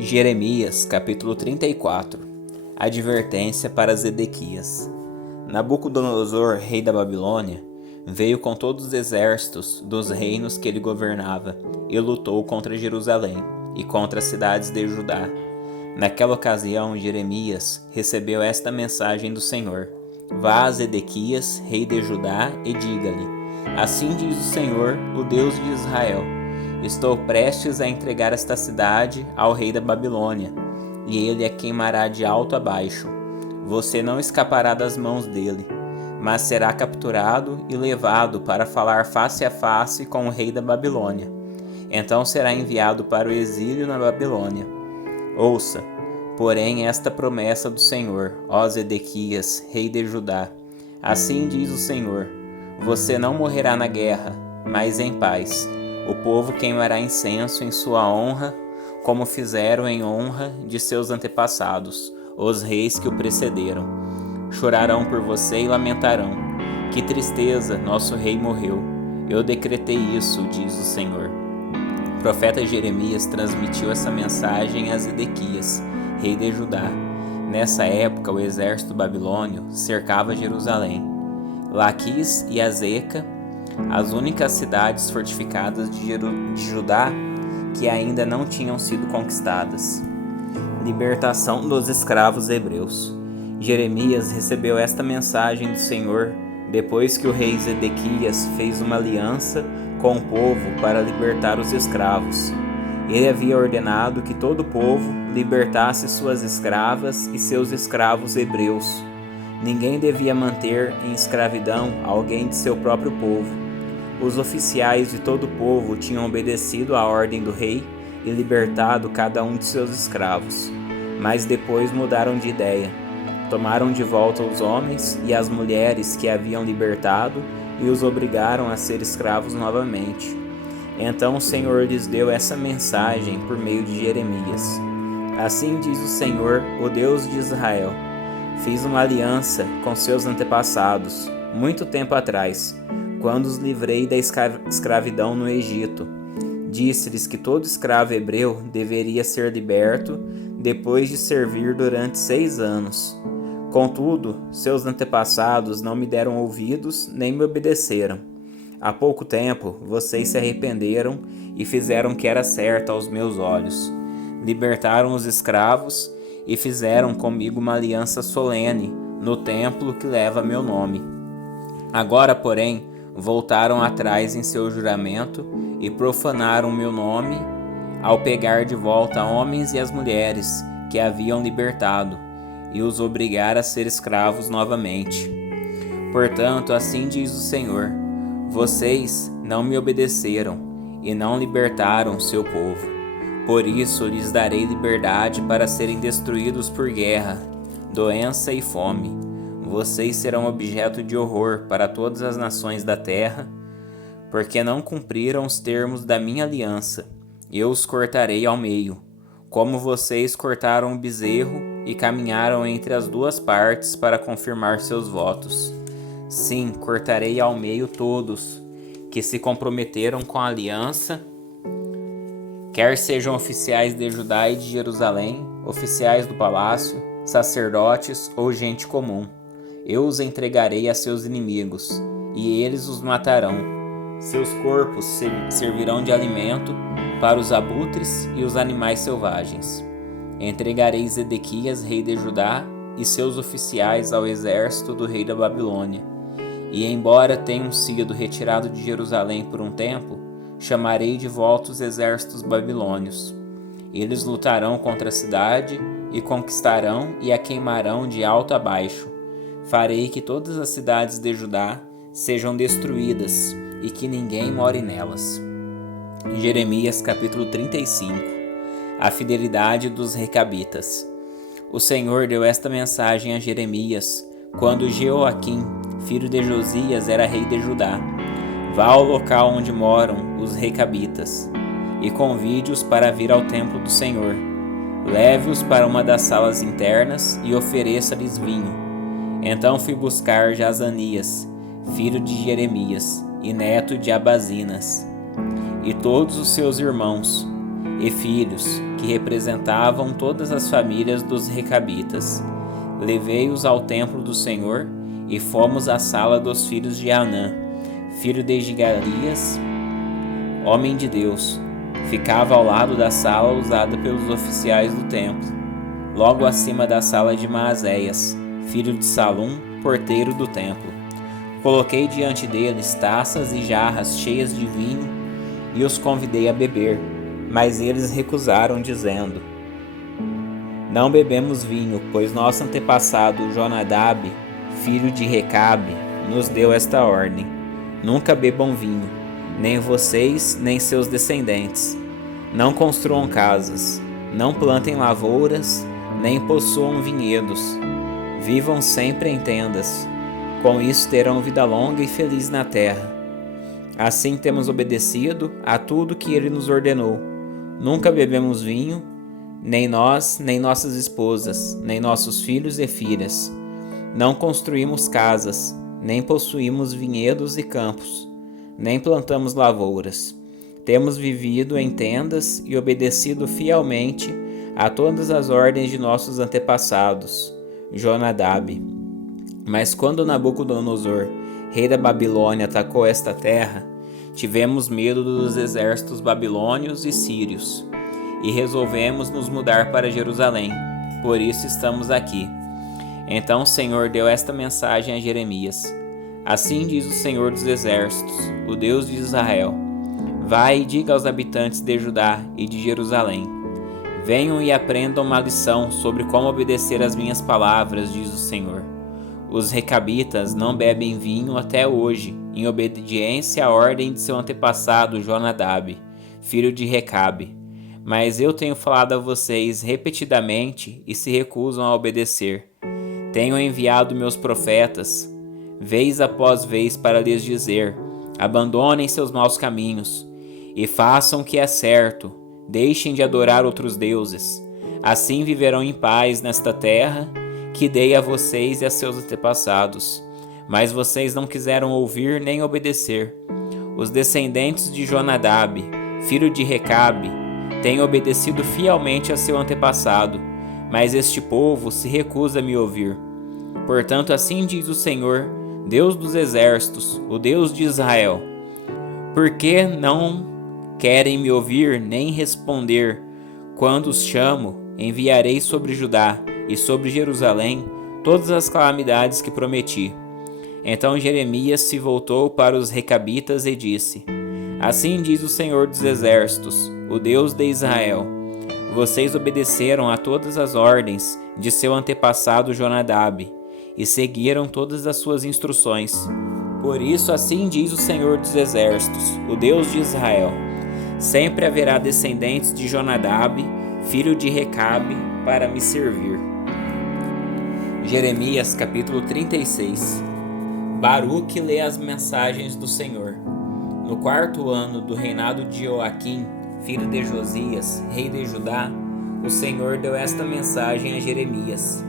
Jeremias, capítulo 34. Advertência para Zedequias. Nabucodonosor, rei da Babilônia, veio com todos os exércitos dos reinos que ele governava e lutou contra Jerusalém e contra as cidades de Judá. Naquela ocasião, Jeremias recebeu esta mensagem do Senhor: Vá a Zedequias, rei de Judá, e diga-lhe: Assim diz o Senhor, o Deus de Israel: Estou prestes a entregar esta cidade ao rei da Babilônia, e ele a queimará de alto a baixo. Você não escapará das mãos dele, mas será capturado e levado para falar face a face com o rei da Babilônia. Então será enviado para o exílio na Babilônia. Ouça, porém, esta promessa do Senhor, ó Zedequias, rei de Judá. Assim diz o Senhor: Você não morrerá na guerra, mas em paz. O povo queimará incenso em sua honra, como fizeram em honra de seus antepassados, os reis que o precederam. Chorarão por você e lamentarão: Que tristeza, nosso rei morreu. Eu decretei isso, diz o Senhor. O profeta Jeremias transmitiu essa mensagem a Zedequias, rei de Judá. Nessa época, o exército babilônio cercava Jerusalém. Laquis e Azeca, as únicas cidades fortificadas de Judá que ainda não tinham sido conquistadas. Libertação dos escravos hebreus. Jeremias recebeu esta mensagem do Senhor depois que o rei Zedequias fez uma aliança com o povo para libertar os escravos. Ele havia ordenado que todo o povo libertasse suas escravas e seus escravos hebreus. Ninguém devia manter em escravidão alguém de seu próprio povo. Os oficiais de todo o povo tinham obedecido à ordem do rei e libertado cada um de seus escravos. Mas depois mudaram de ideia. Tomaram de volta os homens e as mulheres que haviam libertado e os obrigaram a ser escravos novamente. Então o Senhor lhes deu essa mensagem por meio de Jeremias: Assim diz o Senhor, o Deus de Israel: Fiz uma aliança com seus antepassados, muito tempo atrás, quando os livrei da escravidão no Egito. Disse-lhes que todo escravo hebreu deveria ser liberto depois de servir durante 6 anos. Contudo, seus antepassados não me deram ouvidos nem me obedeceram. Há pouco tempo, vocês se arrependeram e fizeram o que era certo aos meus olhos. Libertaram os escravos e fizeram comigo uma aliança solene no templo que leva meu nome. Agora, porém, voltaram atrás em seu juramento e profanaram meu nome ao pegar de volta homens e as mulheres que haviam libertado e os obrigar a ser escravos novamente. Portanto, assim diz o Senhor: Vocês não me obedeceram e não libertaram seu povo. Por isso lhes darei liberdade para serem destruídos por guerra, doença e fome. Vocês serão objeto de horror para todas as nações da terra, porque não cumpriram os termos da minha aliança. Eu os cortarei ao meio, como vocês cortaram o bezerro e caminharam entre as duas partes para confirmar seus votos. Sim, cortarei ao meio todos que se comprometeram com a aliança, quer sejam oficiais de Judá e de Jerusalém, oficiais do palácio, sacerdotes ou gente comum. Eu os entregarei a seus inimigos, e eles os matarão. Seus corpos servirão de alimento para os abutres e os animais selvagens. Entregarei Zedequias, rei de Judá, e seus oficiais ao exército do rei da Babilônia. E embora tenham sido retirados de Jerusalém por um tempo, chamarei de volta os exércitos babilônios. Eles lutarão contra a cidade e conquistarão e a queimarão de alto a baixo. Farei que todas as cidades de Judá sejam destruídas e que ninguém more nelas. Jeremias capítulo 35. A fidelidade dos recabitas. O Senhor deu esta mensagem a Jeremias quando Jeoaquim, filho de Josias, era rei de Judá: Vá ao local onde moram os recabitas e convide-os para vir ao templo do Senhor. Leve-os para uma das salas internas e ofereça-lhes vinho. Então fui buscar Jazanias, filho de Jeremias e neto de Abazinas, e todos os seus irmãos. e filhos, que representavam todas as famílias dos recabitas. Levei-os ao templo do Senhor e fomos à sala dos filhos de Anã, filho de Gigarias, homem de Deus. Ficava ao lado da sala usada pelos oficiais do templo, logo acima da sala de Maazéias, filho de Salum, porteiro do templo. Coloquei diante deles taças e jarras cheias de vinho e os convidei a beber, mas eles recusaram, dizendo: Não bebemos vinho, pois nosso antepassado Jonadab, filho de Recabe, nos deu esta ordem: Nunca bebam vinho, nem vocês, nem seus descendentes. Não construam casas, não plantem lavouras, nem possuam vinhedos. Vivam sempre em tendas. Com isso terão vida longa e feliz na terra. Assim temos obedecido a tudo que ele nos ordenou. Nunca bebemos vinho, nem nós, nem nossas esposas, nem nossos filhos e filhas. Não construímos casas, nem possuímos vinhedos e campos, nem plantamos lavouras. Temos vivido em tendas e obedecido fielmente a todas as ordens de nossos antepassados, Jonadab. Mas quando Nabucodonosor, rei da Babilônia, atacou esta terra, tivemos medo dos exércitos babilônios e sírios, e resolvemos nos mudar para Jerusalém. Por isso estamos aqui. Então o Senhor deu esta mensagem a Jeremias: Assim diz o Senhor dos Exércitos, o Deus de Israel: Vai e diga aos habitantes de Judá e de Jerusalém: Venham e aprendam uma lição sobre como obedecer às minhas palavras, diz o Senhor. Os recabitas não bebem vinho até hoje, em obediência à ordem de seu antepassado Jonadab, filho de Recabe. Mas eu tenho falado a vocês repetidamente e se recusam a obedecer. Tenho enviado meus profetas, vez após vez, para lhes dizer: abandonem seus maus caminhos e façam o que é certo, deixem de adorar outros deuses. Assim viverão em paz nesta terra que dei a vocês e a seus antepassados. Mas vocês não quiseram ouvir nem obedecer. Os descendentes de Jonadab, filho de Recabe, têm obedecido fielmente a seu antepassado, mas este povo se recusa a me ouvir. Portanto, assim diz o Senhor, Deus dos exércitos, o Deus de Israel: Por que não querem me ouvir nem responder? Quando os chamo, enviarei sobre Judá e sobre Jerusalém todas as calamidades que prometi. Então Jeremias se voltou para os recabitas e disse: Assim diz o Senhor dos exércitos, o Deus de Israel: Vocês obedeceram a todas as ordens de seu antepassado Jonadab e seguiram todas as suas instruções. Por isso, assim diz o Senhor dos exércitos, o Deus de Israel: Sempre haverá descendentes de Jonadab, filho de Recabe, para me servir. Jeremias capítulo 36. Baruque lê as mensagens do Senhor. No 4º ano do reinado de Joaquim, filho de Josias, rei de Judá, o Senhor deu esta mensagem a Jeremias: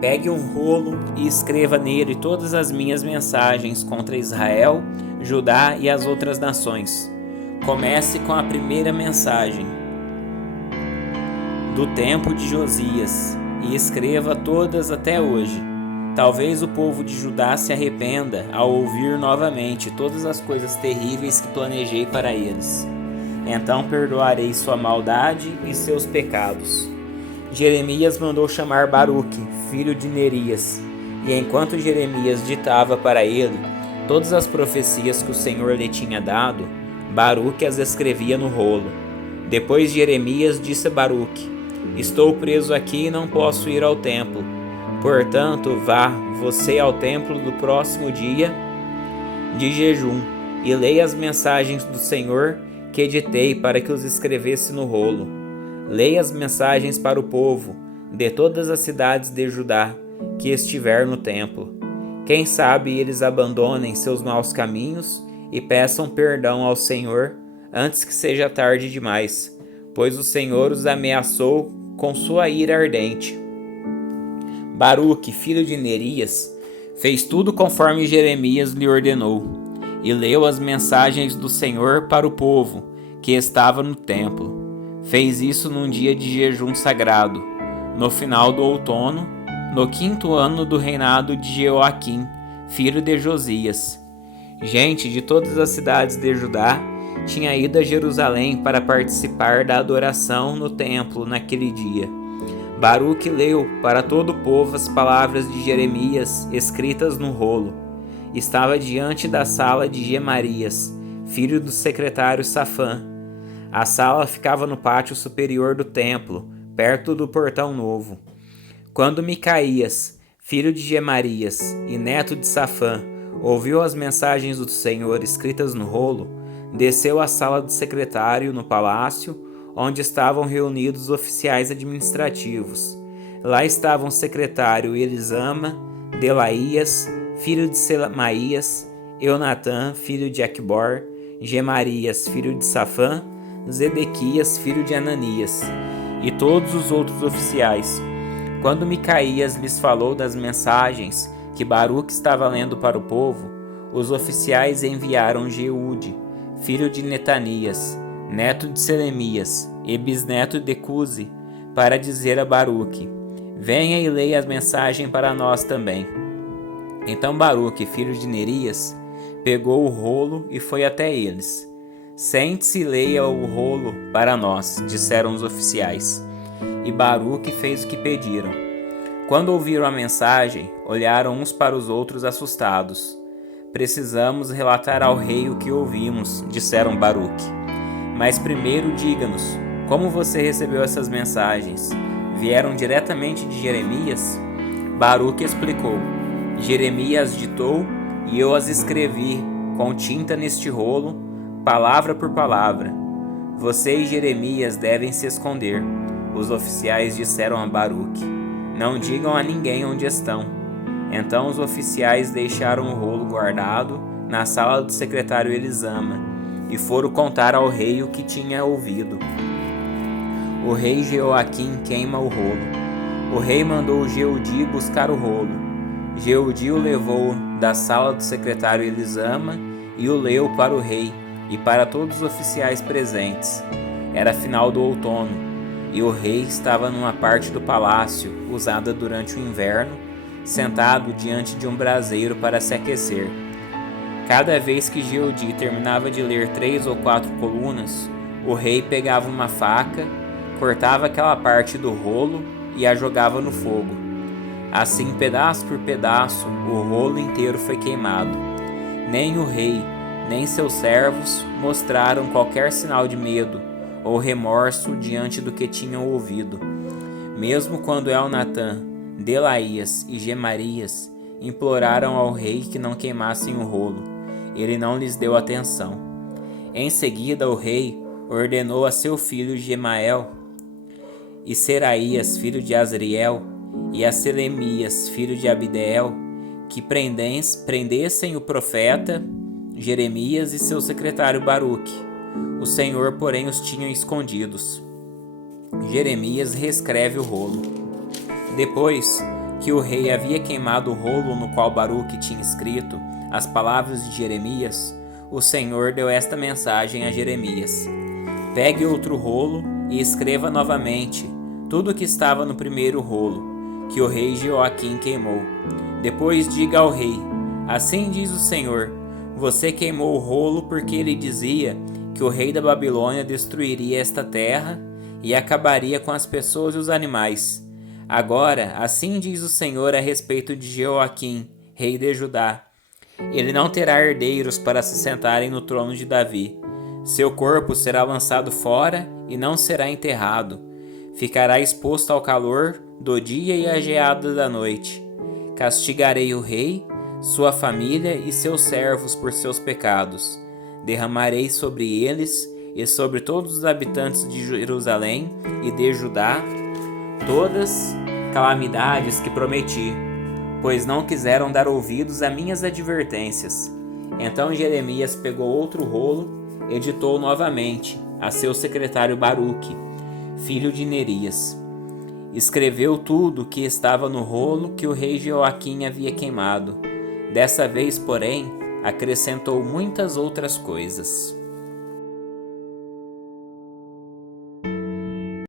Pegue um rolo e escreva nele todas as minhas mensagens contra Israel, Judá e as outras nações. Comece com a primeira mensagem do tempo de Josias e escreva todas até hoje. Talvez o povo de Judá se arrependa ao ouvir novamente todas as coisas terríveis que planejei para eles. Então perdoarei sua maldade e seus pecados. Jeremias mandou chamar Baruque, filho de Nerias, e enquanto Jeremias ditava para ele todas as profecias que o Senhor lhe tinha dado, Baruque as escrevia no rolo. Depois Jeremias disse a Baruque: Estou preso aqui e não posso ir ao templo. Portanto, vá você ao templo do próximo dia de jejum e leia as mensagens do Senhor que editei para que os escrevesse no rolo. Leia as mensagens para o povo de todas as cidades de Judá que estiver no templo. Quem sabe eles abandonem seus maus caminhos e peçam perdão ao Senhor antes que seja tarde demais, pois o Senhor os ameaçou com sua ira ardente. Baruque, filho de Nerias, fez tudo conforme Jeremias lhe ordenou, e leu as mensagens do Senhor para o povo que estava no templo. Fez isso num dia de jejum sagrado, no final do outono, no 5º ano do reinado de Jeoaquim, filho de Josias. Gente de todas as cidades de Judá tinha ido a Jerusalém para participar da adoração no templo naquele dia. Baruque leu para todo o povo as palavras de Jeremias escritas no rolo. Estava diante da sala de Gemarias, filho do secretário Safã. A sala ficava no pátio superior do templo, perto do portão novo. Quando Micaías, filho de Gemarias e neto de Safã, ouviu as mensagens do Senhor escritas no rolo, desceu à sala do secretário no palácio, onde estavam reunidos os oficiais administrativos. Lá estavam o secretário Elisama, Delaías, filho de Selamaías, Eunatã, filho de Aquibor, Gemarias, filho de Safã, Zedequias, filho de Ananias, e todos os outros oficiais. Quando Micaías lhes falou das mensagens que Baruque estava lendo para o povo, os oficiais enviaram Jeude, filho de Netanias, neto de Selemias e bisneto de Cusi, para dizer a Baruque: venha e leia a mensagem para nós também. Então Baruque, filho de Nerias, pegou o rolo e foi até eles. Sente-se e leia o rolo para nós, disseram os oficiais. E Baruque fez o que pediram. Quando ouviram a mensagem, olharam uns para os outros assustados. Precisamos relatar ao rei o que ouvimos, disseram Baruque. Mas primeiro diga-nos, como você recebeu essas mensagens? Vieram diretamente de Jeremias? Baruque explicou. Jeremias ditou e eu as escrevi com tinta neste rolo, palavra por palavra. Você e Jeremias devem se esconder. Os oficiais disseram a Baruque: não digam a ninguém onde estão. Então os oficiais deixaram o rolo guardado na sala do secretário Elisama e foram contar ao rei o que tinha ouvido. O rei Jeoaquim queima o rolo. O rei mandou Jeudi buscar o rolo. Jeudi o levou da sala do secretário Elisama e o leu para o rei e para todos os oficiais presentes. Era final do outono, e o rei estava numa parte do palácio usada durante o inverno, sentado diante de um braseiro para se aquecer. Cada vez que Jeudi terminava de ler 3 ou 4 colunas, o rei pegava uma faca, cortava aquela parte do rolo e a jogava no fogo. Assim, pedaço por pedaço, o rolo inteiro foi queimado. Nem o rei, nem seus servos mostraram qualquer sinal de medo ou remorso diante do que tinham ouvido. Mesmo quando Elnatã, Delaías e Gemarias imploraram ao rei que não queimassem o rolo, ele não lhes deu atenção. Em seguida, o rei ordenou a seu filho Gemael e Seraías, filho de Azriel, e a Selemias, filho de Abdeel, que prendessem o profeta Jeremias e seu secretário Baruque. O Senhor, porém, os tinha escondidos. Jeremias reescreve o rolo. Depois que o rei havia queimado o rolo no qual Baruque tinha escrito as palavras de Jeremias, o Senhor deu esta mensagem a Jeremias: pegue outro rolo e escreva novamente tudo o que estava no primeiro rolo, que o rei Jeoaquim queimou. Depois diga ao rei: assim diz o Senhor, você queimou o rolo porque ele dizia que o rei da Babilônia destruiria esta terra e acabaria com as pessoas e os animais. Agora, assim diz o Senhor a respeito de Jeoaquim, rei de Judá: ele não terá herdeiros para se sentarem no trono de Davi. Seu corpo será lançado fora e não será enterrado. Ficará exposto ao calor do dia e à geada da noite. Castigarei o rei, sua família e seus servos por seus pecados. Derramarei sobre eles e sobre todos os habitantes de Jerusalém e de Judá todas calamidades que prometi, pois não quiseram dar ouvidos a minhas advertências. Então Jeremias pegou outro rolo e editou novamente a seu secretário Baruque, filho de Nerias. Escreveu tudo o que estava no rolo que o rei Jeoaquim havia queimado. Dessa vez, porém, acrescentou muitas outras coisas.